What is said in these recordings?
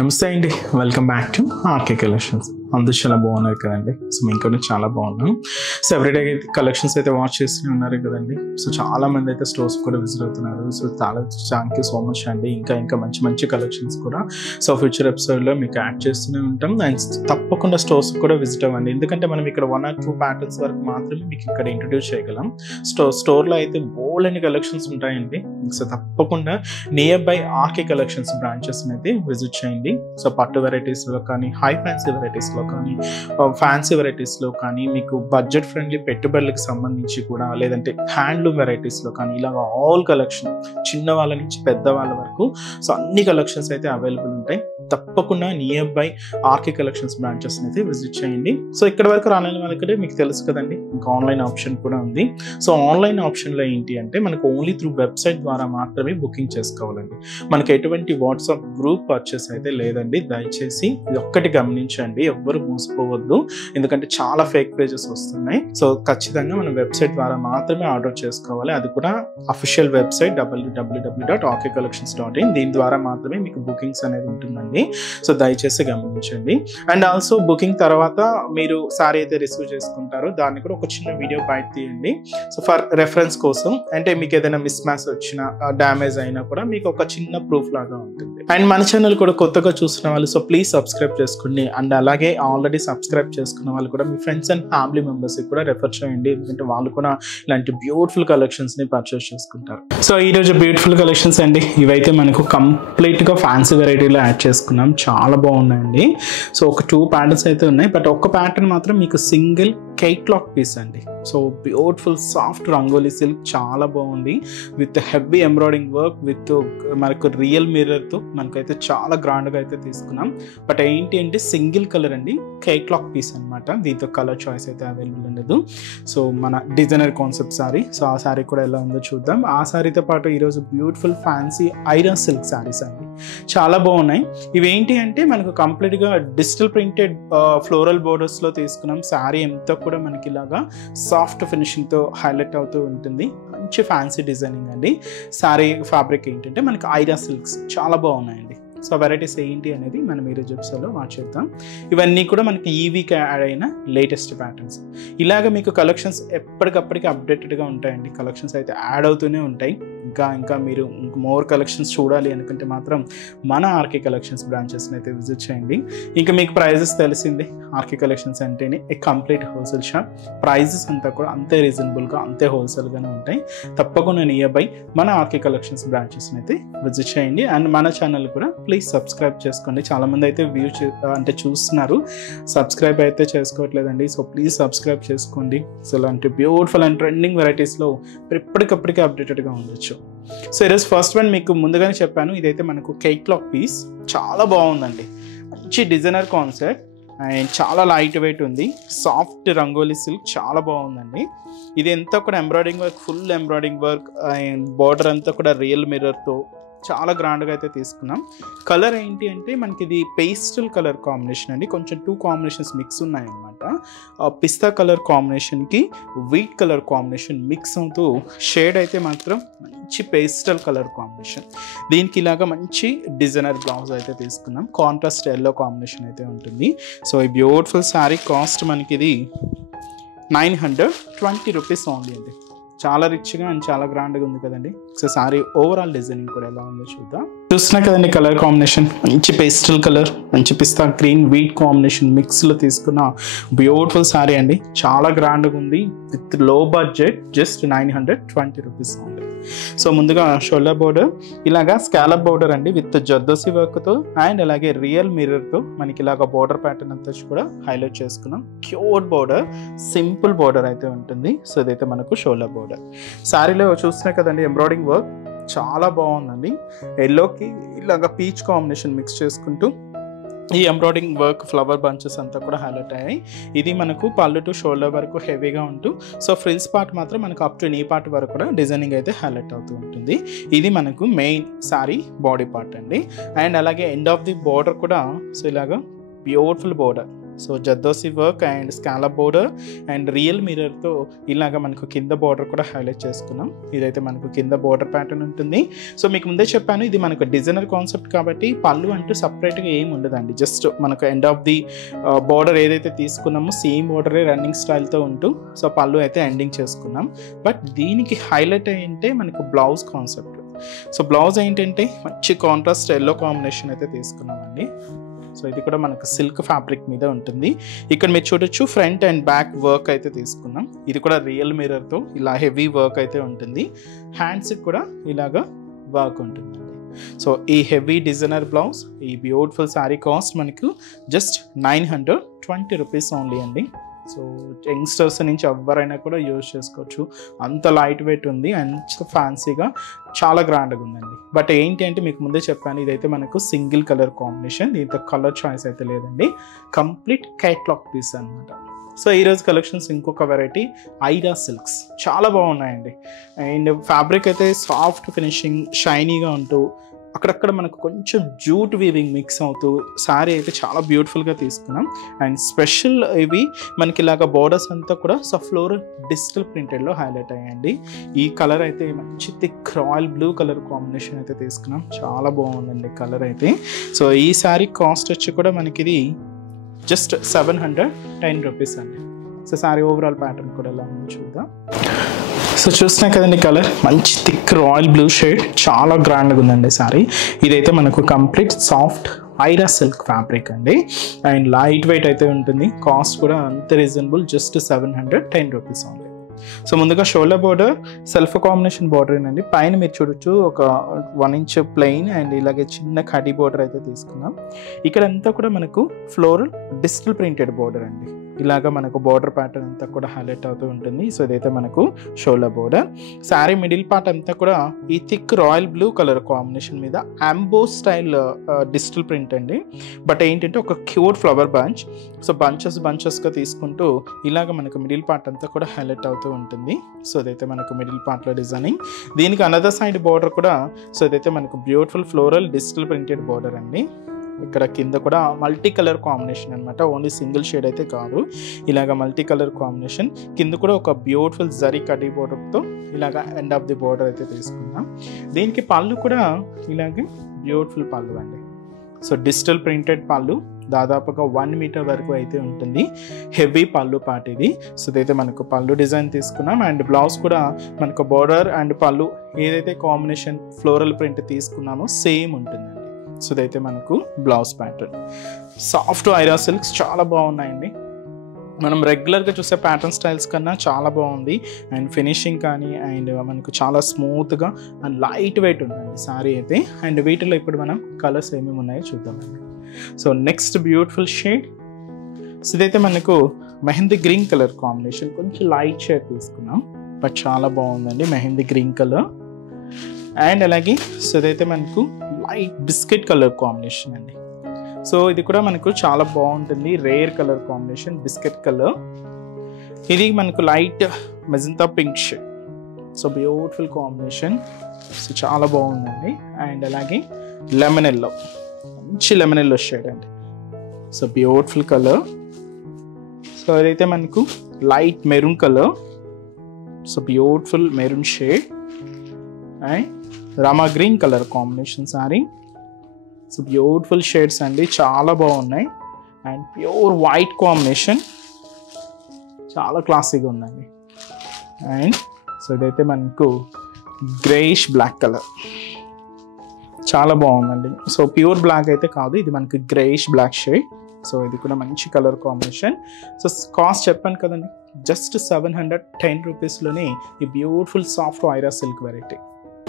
నమస్తే అండి, welcome back to RK collections. అందరూ చాలా బాగున్నారు కదండి. సో మేము కూడా చాలా బాగున్నాం. సో ఎవ్రీడే కలెక్షన్స్ అయితే వాచ్ చేస్తూనే ఉన్నారు కదండి. సో చాలా మంది అయితే స్టోర్స్ కూడా విజిట్ అవుతున్నారు. సో చాలా థ్యాంక్ యూ సో మచ్ అండి. ఇంకా మంచి మంచి కలెక్షన్స్ కూడా సో ఫ్యూచర్ ఎపిసోడ్లో మీకు యాడ్ చేస్తూనే ఉంటాం. అండ్ తప్పకుండా స్టోర్స్ కూడా విజిట్ అవ్వండి, ఎందుకంటే మనం ఇక్కడ 1 or 2 ప్యాటర్న్స్ వరకు మాత్రమే మీకు ఇక్కడ ఇంట్రడ్యూస్ చేయగలం. స్టోర్లో అయితే బోల్డన్ని కలెక్షన్స్ ఉంటాయండి. సో తప్పకుండా nearby RK collections branches అయితే విజిట్ చేయండి. సో పట్టు వెరైటీస్లో కానీ, హై ఫ్యాన్సీ వెరైటీస్లో కానీ, ఫ్యాన్సీ వెరైటీస్లో కానీ, మీకు బడ్జెట్ ఫ్రెండ్లీ పెట్టుబడులకు సంబంధించి కూడా, లేదంటే హ్యాండ్లూమ్ వెరైటీస్లో కానీ, ఇలాగ ఆల్ కలెక్షన్ చిన్న వాళ్ళ నుంచి పెద్ద వాళ్ళ వరకు సో అన్ని కలెక్షన్స్ అయితే అవైలబుల్ ఉంటాయి. తప్పకుండా nearby RK collections branches అయితే విజిట్ చేయండి. సో ఇక్కడ వరకు రాలేని వాళ్ళకంటే మీకు తెలుసు కదండి, ఇంకా ఆన్లైన్ ఆప్షన్ కూడా ఉంది. సో ఆన్లైన్ ఆప్షన్లో ఏంటి అంటే మనకు ఓన్లీ త్రూ వెబ్సైట్ ద్వారా మాత్రమే బుకింగ్ చేసుకోవాలండి. మనకు ఎటువంటి వాట్సాప్ గ్రూప్ పర్చేస్ అయితే లేదండి. దయచేసి ఇది ఒక్కటి గమనించండి, ఎవ్వరు మోసపోవద్దు, ఎందుకంటే చాలా ఫేక్ పేజెస్ వస్తున్నాయి. సో ఖచ్చితంగా మనం వెబ్సైట్ ద్వారా మాత్రమే ఆర్డర్ చేసుకోవాలి. అది కూడా అఫీషియల్ వెబ్సైట్ www.rkcollections.in. దీని ద్వారా మాత్రమే మీకు బుకింగ్స్ అనేది ఉంటుందండి. సో దయచేసి గమనించండి. అండ్ ఆల్సో బుకింగ్ తర్వాత మీరు సారీ అయితే రిసీవ్ చేసుకుంటారు, దాన్ని కూడా ఒక చిన్న వీడియో బయట తీయండి. సో ఫర్ రెఫరెన్స్ కోసం, అంటే మీకు ఏదైనా మిస్ మ్యాచ్ వచ్చినా, డ్యామేజ్ అయినా కూడా మీకు ఒక చిన్న ప్రూఫ్ లాగా ఉంటుంది. అండ్ మన ఛానల్ కూడా కొత్తగా చూస్తున్న వాళ్ళు సో ప్లీజ్ సబ్స్క్రైబ్ చేసుకోండి. అండ్ అలాగే ఆల్రెడీ సబ్స్క్రైబ్ చేసుకున్న వాళ్ళు కూడా మీ ఫ్రెండ్స్ అండ్ ఫ్యామిలీ మెంబర్స్కి కూడా రెఫర్ చేయండి, ఎందుకంటే వాళ్ళు కూడా ఇలాంటి బ్యూటిఫుల్ కలెక్షన్స్ని పర్చేస్ చేసుకుంటారు. సో ఈరోజు బ్యూటిఫుల్ కలెక్షన్స్ అండి, ఇవైతే మనకు కంప్లీట్గా ఫ్యాన్సీ వెరైటీలో యాడ్ చేసుకున్నాం. చాలా బాగున్నాయండి. సో ఒక 2 ప్యాటర్న్స్ అయితే ఉన్నాయి, బట్ ఒక్క ప్యాటర్న్ మాత్రం మీకు సింగిల్ కేట్లాక్ పీస్ అండి. So beautiful soft rangoli silk, చాలా బాగుంది. With heavy embroidering work, with మనకు రియల్ మిర్రర్తో మనకైతే చాలా గ్రాండ్గా అయితే తీసుకున్నాం. బట్ ఏంటి అంటే సింగిల్ కలర్ అండి, కేట్లాక్ పీస్ అనమాట. దీంతో కలర్ చాయిస్ అయితే అవైలబుల్ ఉండదు. సో మన డిజైనర్ కాన్సెప్ట్ సారీ, సో ఆ సారీ కూడా ఎలా ఉందో చూద్దాం. ఆ సారీతో పాటు ఈరోజు beautiful fancy iron silk saris అండి, చాలా బాగున్నాయి. ఇవేంటి అంటే మనకు కంప్లీట్గా డిజిటల్ ప్రింటెడ్ ఫ్లోరల్ బోర్డర్స్లో తీసుకున్నాం. శారీ ఎంతో కూడా మనకి ఇలాగా సాఫ్ట్ ఫినిషింగ్తో హైలైట్ అవుతూ ఉంటుంది. మంచి ఫ్యాన్సీ డిజైనింగ్ అండి. శారీ ఫ్యాబ్రిక్ ఏంటంటే మనకి ఐరన్ సిల్క్స్ చాలా బాగున్నాయండి. సో వెరైటీస్ ఏంటి అనేది మనం ఈరోజు ఎపిసోడ్లో మార్చేద్దాం. ఇవన్నీ కూడా మనకి ఈ వీక్ యాడ్ అయిన లేటెస్ట్ ప్యాటర్న్స్. ఇలాగ మీకు కలెక్షన్స్ ఎప్పటికప్పటికి అప్డేటెడ్గా ఉంటాయండి. కలెక్షన్స్ అయితే యాడ్ అవుతూనే ఉంటాయి. ఇంకా మీరు మోర్ కలెక్షన్స్ చూడాలి అనుకుంటే మాత్రం మన ఆర్కే కలెక్షన్స్ బ్రాంచెస్ని అయితే విజిట్ చేయండి. ఇంకా మీకు ప్రైజెస్ తెలిసింది, ఆర్కే కలెక్షన్స్ అంటేనే a complete wholesale shop. Prices అంతా కూడా అంతే రీజనబుల్గా, అంతే హోల్సేల్గానే ఉంటాయి. తప్పకుండా నియర్ బై మన ఆర్కే కలెక్షన్స్ బ్రాంచెస్ని అయితే విజిట్ చేయండి. అండ్ మన ఛానల్ కూడా ప్లీజ్ సబ్స్క్రైబ్ చేసుకోండి. చాలామంది అయితే అంటే చూస్తున్నారు, సబ్స్క్రైబ్ అయితే చేసుకోవట్లేదండి. సో ప్లీజ్ సబ్స్క్రైబ్ చేసుకోండి. సో ఇలాంటి బ్యూటిఫుల్ అండ్ ట్రెండింగ్ వెరైటీస్లో ఎప్పటికప్పటికే అప్డేటెడ్గా ఉండొచ్చు. సో ఈరోజు ఫస్ట్ వన్ మీకు ముందుగానే చెప్పాను, ఇదైతే మనకు కేట్లాక్ పీస్, చాలా బాగుందండి. మంచి డిజైనర్ కాన్సెప్ట్ అండ్ చాలా లైట్ వెయిట్ ఉంది. సాఫ్ట్ రంగోలీ సిల్క్, చాలా బాగుందండి. ఇది అంతా కూడా embroidering work, full embroidering work and border అంతా కూడా రియల్ మిర్రర్తో చాలా గ్రాండ్గా అయితే తీసుకున్నాం. కలర్ ఏంటి అంటే మనకి ఇది పేస్టల్ కలర్ కాంబినేషన్ అండి. కొంచెం 2 కాంబినేషన్స్ మిక్స్ ఉన్నాయన్నమాట. పిస్తా కలర్ కాంబినేషన్కి వీట్ కలర్ కాంబినేషన్ మిక్స్ అవుతూ షేడ్ అయితే మాత్రం మంచి పేస్టల్ కలర్ కాంబినేషన్. దీనికి ఇలాగా మంచి డిజైనర్ బ్లౌజ్ అయితే తీసుకున్నాం. కాంట్రాస్ట్ ఎల్లో కాంబినేషన్ అయితే ఉంటుంది. సో ఈ బ్యూటిఫుల్ శారీ కాస్ట్ మనకి ఇది 920 రూపీస్ ఓన్లీ అండి. చాలా రిచ్గా అండ్ చాలా గ్రాండ్గా ఉంది కదండి. సో సారీ ఓవరాల్ డిజైనింగ్ కూడా ఎలా ఉందో చూద్దాం. చూస్తున్నా కదండి కలర్ కాంబినేషన్, మంచి పేస్టల్ కలర్, మంచి పిస్తా గ్రీన్ వీట్ కాంబినేషన్ మిక్స్లో తీసుకున్న బ్యూటిఫుల్ సారీ అండి. చాలా గ్రాండ్గా ఉంది. విత్ లో budget, just 920 rupees only. So ముందుగా షోల్డర్ బోర్డర్, ఇలాగా స్కాలప్ బోర్డర్ అండి విత్ జర్దోసి వర్క్తో అండ్ అలాగే రియల్ మిర్రర్తో మనకి ఇలాగ బోర్డర్ ప్యాటర్న్ అంతా కూడా హైలైట్ చేసుకున్నాం. క్యూట్ బోర్డర్, సింపుల్ బోర్డర్ అయితే ఉంటుంది. సో ఇదైతే మనకు షోల్డర్ బోర్డర్. శారీలో చూస్తున్నా కదండి ఎంబ్రాయిడింగ్ వర్క్ చాలా బాగుందండి. ఎల్లోకి ఇలాగ పీచ్ కాంబినేషన్ మిక్స్ చేసుకుంటూ ఈ ఎంబ్రాయిడింగ్ వర్క్ ఫ్లవర్ బంచెస్ అంతా కూడా హైలైట్ అయ్యాయి. ఇది మనకు పళ్ళు టు షోల్డర్ వరకు హెవీగా ఉంటూ, సో ఫ్రిల్స్ పార్ట్ మాత్రం మనకు అప్ టు నీ పార్ట్ వరకు కూడా డిజైనింగ్ అయితే హైలైట్ అవుతూ ఉంటుంది. ఇది మనకు మెయిన్ సారీ బాడీ పార్ట్ అండి. అండ్ అలాగే ఎండ్ ఆఫ్ ది బోర్డర్ కూడా సో ఇలాగా beautiful border, so zardosi work and scallop border and real మిర్రర్తో ఇలాగ మనకు కింద బోర్డర్ కూడా హైలైట్ చేసుకున్నాం. ఇదైతే మనకు కింద బోర్డర్ ప్యాటర్న్ ఉంటుంది. సో మీకు ముందే చెప్పాను, ఇది మనకు డిజైనర్ కాన్సెప్ట్ కాబట్టి పళ్ళు అంటూ సపరేట్గా ఏమి ఉండదండి. జస్ట్ మనకు ఎండ్ ఆఫ్ ది బోర్డర్ ఏదైతే తీసుకున్నామో సేమ్ బోర్డరే రన్నింగ్ స్టైల్తో ఉంటూ సో పళ్ళు అయితే ఎండింగ్ చేసుకున్నాం. బట్ దీనికి హైలైట్ అయ్యింటే మనకు బ్లౌజ్ కాన్సెప్ట్. సో బ్లౌజ్ ఏంటంటే మంచి కాంట్రాస్ట్ ఎల్లో కాంబినేషన్ అయితే తీసుకున్నామండి. సో ఇది కూడా మనకు సిల్క్ ఫ్యాబ్రిక్ మీద ఉంటుంది. ఇక్కడ మీరు చూడొచ్చు ఫ్రంట్ అండ్ బ్యాక్ వర్క్ అయితే తీసుకున్నాం. ఇది కూడా రియల్ మిర్రర్తో ఇలా హెవీ వర్క్ అయితే ఉంటుంది. హ్యాండ్స్కి కూడా ఇలాగా వర్క్ ఉంటుందండి. సో ఈ హెవీ డిజైనర్ బ్లౌజ్, ఈ బ్యూటిఫుల్ శారీ కాస్ట్ మనకు జస్ట్ 920 రూపీస్ ఓన్లీ అండి. సో యంగ్స్టర్స్ నుంచి ఎవరైనా కూడా యూజ్ చేసుకోవచ్చు. అంత లైట్ వెయిట్ ఉంది అండ్ ఫ్యాన్సీగా చాలా గ్రాండ్గా ఉందండి. బట్ ఏంటి అంటే మీకు ముందే చెప్పాను, ఇదైతే మనకు సింగిల్ కలర్ కాంబినేషన్, దీంతో కలర్ చాయిస్ అయితే లేదండి. కంప్లీట్ క్యాట్లాగ్ పీస్ అనమాట. సో ఈరోజు కలెక్షన్స్ ఇంకొక వెరైటీ ఐరా సిల్క్స్ చాలా బాగున్నాయండి. అండ్ ఫ్యాబ్రిక్ అయితే సాఫ్ట్ ఫినిషింగ్, షైనీగా ఉంటూ అక్కడక్కడ మనకు కొంచెం జూట్ వీవింగ్ మిక్స్ అవుతూ శారీ అయితే చాలా బ్యూటిఫుల్గా తీసుకున్నాం. అండ్ స్పెషల్ ఇవి మనకి ఇలాగ బోర్డర్స్ అంతా కూడా సో ఫ్లోరల్ డిజిటల్ ప్రింటెడ్లో హైలైట్ అయ్యాయండి. ఈ కలర్ అయితే మంచి thick royal blue colour combination అయితే తీసుకున్నాం. చాలా బాగుందండి కలర్ అయితే. సో ఈ శారీ కాస్ట్ వచ్చి కూడా మనకి ఇది జస్ట్ 710 రూపీస్ అండి. సో శారీ ఓవరాల్ ప్యాటర్న్ కూడా ఎలా ఉందో చూద్దాం. సో చూస్తున్నాయి కదండి కలర్, మంచి థిక్ రాయల్ బ్లూ షేడ్, చాలా గ్రాండ్గా ఉందండి శారీ. ఇదైతే మనకు కంప్లీట్ సాఫ్ట్ ఐరా సిల్క్ ఫ్యాబ్రిక్ అండి. అండ్ లైట్ వెయిట్ అయితే ఉంటుంది. కాస్ట్ కూడా అంత reasonable, just 710 rupees only. So ముందుగా shoulder border self combination border అండి. పైన మీరు చూడొచ్చు ఒక 1 ఇంచ్ ప్లెయిన్ అండ్ ఇలాగే చిన్న కడీ బోర్డర్ అయితే తీసుకున్నాం. ఇక్కడ అంతా కూడా మనకు ఫ్లోరల్ డిజిటల్ ప్రింటెడ్ బోర్డర్ అండి. ఇలాగా మనకు బోర్డర్ ప్యాటర్న్ అంతా కూడా హైలైట్ అవుతూ ఉంటుంది. సో ఇదైతే మనకు shoulder border. Sari middle part అంతా కూడా ఈ thick royal blue colour combination మీద అంబో స్టైల్ డిజిటల్ ప్రింట్ అండి. బట్ ఏంటంటే ఒక క్యూట్ ఫ్లవర్ బంచ్, సో బంచెస్గా తీసుకుంటూ ఇలాగ మనకు మిడిల్ పార్ట్ అంతా కూడా హైలైట్ అవుతూ ఉంటుంది. సో ఇదైతే మనకు మిడిల్ పార్ట్లో డిజైనింగ్. దీనికి అనదర్ సైడ్ బోర్డర్ కూడా సో ఇదైతే మనకు beautiful floral digital printed border అండి. ఇక్కడ కింద కూడా మల్టీ కలర్ కాంబినేషన్ అనమాట, ఓన్లీ సింగిల్ షేడ్ అయితే కాదు, ఇలాగ మల్టీ కలర్ కాంబినేషన్. కింద కూడా ఒక బ్యూటిఫుల్ జరీ కడీ బోర్డర్తో ఇలాగ ఎండ్ ఆఫ్ ది బోర్డర్ అయితే తీసుకున్నాం. దీనికి పళ్ళు కూడా ఇలాగే బ్యూటిఫుల్ పళ్ళు అండి. సో డిజిటల్ ప్రింటెడ్ పళ్ళు, దాదాపుగా 1 మీటర్ వరకు అయితే ఉంటుంది. హెవీ పళ్ళు పార్ట్ ఇది. సో ఇదైతే మనకు పళ్ళు డిజైన్ తీసుకున్నాం. అండ్ బ్లౌజ్ కూడా మనకు బోర్డర్ అండ్ పళ్ళు ఏదైతే కాంబినేషన్ ఫ్లోరల్ ప్రింట్ తీసుకున్నామో సేమ్ ఉంటుందండి. సో ఇదైతే మనకు blouse pattern. Soft Aira silks చాలా బాగున్నాయండి. మనం రెగ్యులర్గా చూసే ప్యాటర్న్ స్టైల్స్ కన్నా చాలా బాగుంది. అండ్ ఫినిషింగ్ కానీ అండ్ మనకు చాలా స్మూత్గా అండ్ లైట్ వెయిట్ ఉందండి శారీ అయితే. అండ్ వీటిలో ఇప్పుడు మనం కలర్స్ ఏమేమి ఉన్నాయో చూద్దామండి. So next beautiful shade, so ఇదైతే మనకు మెహందీ గ్రీన్ కలర్ కాంబినేషన్, కొంచెం లైట్ షేడ్ తీసుకున్నాం బట్ చాలా బాగుందండి మెహందీ గ్రీన్ కలర్. అండ్ అలాగే సో ఇదైతే మనకు లైట్ బిస్కెట్ కలర్ కాంబినేషన్ అండి. సో ఇది కూడా మనకు చాలా బాగుంటుంది, rare colour combination biscuit colour. ఇది మనకు light magenta pink shade. So beautiful combination, so చాలా బాగుందండి. అండ్ అలాగే లెమన్ ఎల్లో, మంచి లెమన్ ఎల్లో షేడ్ అండి. So beautiful colour. సో ఇదైతే మనకు light maroon colour, so beautiful maroon shade. And Rama green colour combination sorry. So beautiful shades అండి, చాలా బాగున్నాయి. అండ్ ప్యూర్ వైట్ కాంబినేషన్, చాలా క్లాసీగా ఉందండి. అండ్ సో ఇదైతే మనకు గ్రేయిష్ బ్లాక్ కలర్, చాలా బాగుందండి. సో ప్యూర్ బ్లాక్ అయితే కాదు, ఇది మనకి గ్రేయిష్ బ్లాక్ షేడ్. సో ఇది కూడా మంచి కలర్ కాంబినేషన్. సో కాస్ట్ చెప్పాను కదండి, జస్ట్ 710 రూపీస్లోనే ఈ బ్యూటిఫుల్ సాఫ్ట్ ఐరా సిల్క్ వెరైటీ.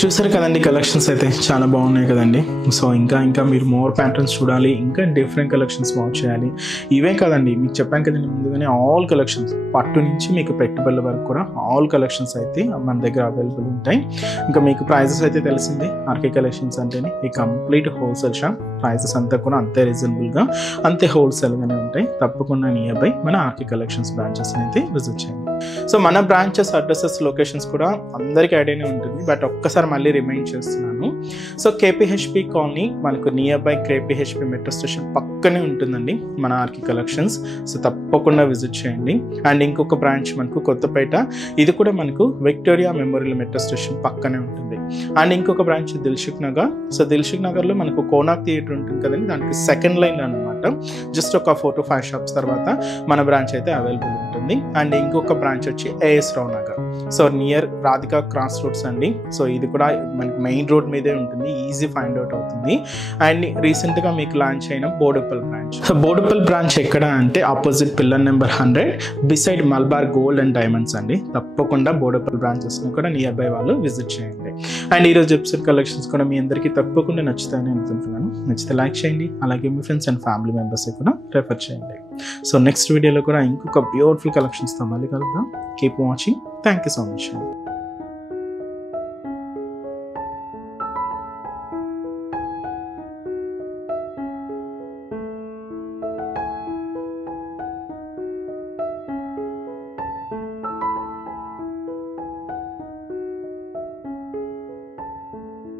చూసారు కదండి కలెక్షన్స్ అయితే చాలా బాగున్నాయి కదండి. సో ఇంకా మీరు మోర్ ప్యాటర్న్స్ చూడాలి, ఇంకా డిఫరెంట్ కలెక్షన్స్ వాచ్ చేయాలి. ఇవే కదండి మీకు చెప్పాను కదండి ముందుగానే, ఆల్ కలెక్షన్స్ పట్టు నుంచి మీకు పెట్టుబడుల వరకు కూడా ఆల్ కలెక్షన్స్ అయితే మన దగ్గర అవైలబుల్ ఉంటాయి. ఇంకా మీకు ప్రైజెస్ అయితే తెలిసిందే, ఆర్కే కలెక్షన్స్ అంటేనే ఈ కంప్లీట్ హోల్సేల్ షాప్. ప్రైజెస్ అంతా కూడా అంతే రీజనబుల్గా, అంతే హోల్సేల్గానే ఉంటాయి. తప్పకుండా నియర్ బై మన ఆర్కే కలెక్షన్స్ బ్రాంచెస్ అయితే విజిట్ చేయండి. సో మన బ్రాంచెస్ అడ్రసెస్ లొకేషన్స్ కూడా అందరికీ ఐడియానే ఉంటుంది, బట్ ఒక్కసారి మళ్ళీ రిమైండ్ చేస్తున్నాను. చెప్తాను. సో కేపీహెచ్పి కాలనీ మనకు నియర్ బై కేపీహెచ్పి మెట్రో స్టేషన్ పక్కనే ఉంటుందండి మన ఆర్కి కలెక్షన్స్. సో తప్పకుండా విజిట్ చేయండి. అండ్ ఇంకొక బ్రాంచ్ మనకు కొత్తపేట, ఇది కూడా మనకు విక్టోరియా మెమోరియల్ మెట్రో స్టేషన్ పక్కనే ఉంటుంది. అండ్ ఇంకొక బ్రాంచ్ దిల్సుఖ్ నగర్. సో దిల్సుఖ్ నగర్లో మనకు కోనాక్ థియేటర్ ఉంటుంది కదండి, దానికి సెకండ్ లైన్ అనమాట. జస్ట్ ఒక 4 to 5 షాప్స్ తర్వాత మన బ్రాంచ్ అయితే అవైలబుల్ ఉంటుంది. అండ్ ఇంకొక బ్రాంచ్ వచ్చి AS Rao Nagar. So near Radhika cross roads అండి. సో ఇది కూడా మనకి మెయిన్ రోడ్ మీదే ఉంటుంది, ఈజీ ఫైండ్ అవుట్ అవుతుంది. అండ్ రీసెంట్గా మీకు లాంచ్ అయిన Boduppal branch. So Boduppal branch ఎక్కడ అంటే opposite pillar number 100 beside Malabar gold and diamonds అండి. తప్పకుండా బోడుప్పల్ బ్రాంచెస్ని కూడా నియర్ బై వాళ్ళు విజిట్ చేయండి. అండ్ ఈరోజు ఎపిసోడ్ కలెక్షన్స్ కూడా మీ అందరికీ తప్పకుండా నచ్చుతాయని అనుకుంటున్నాను. నచ్చితే లైక్ చేయండి, అలాగే మీ ఫ్రెండ్స్ అండ్ ఫ్యామిలీ మెంబర్స్కి కూడా రెఫర్ చేయండి. సో నెక్స్ట్ వీడియోలో కూడా ఇంకొక బ్యూటిఫుల్ కలెక్షన్స్తో మళ్ళీ కలుద్దాం. Keep watching. Thank you so much.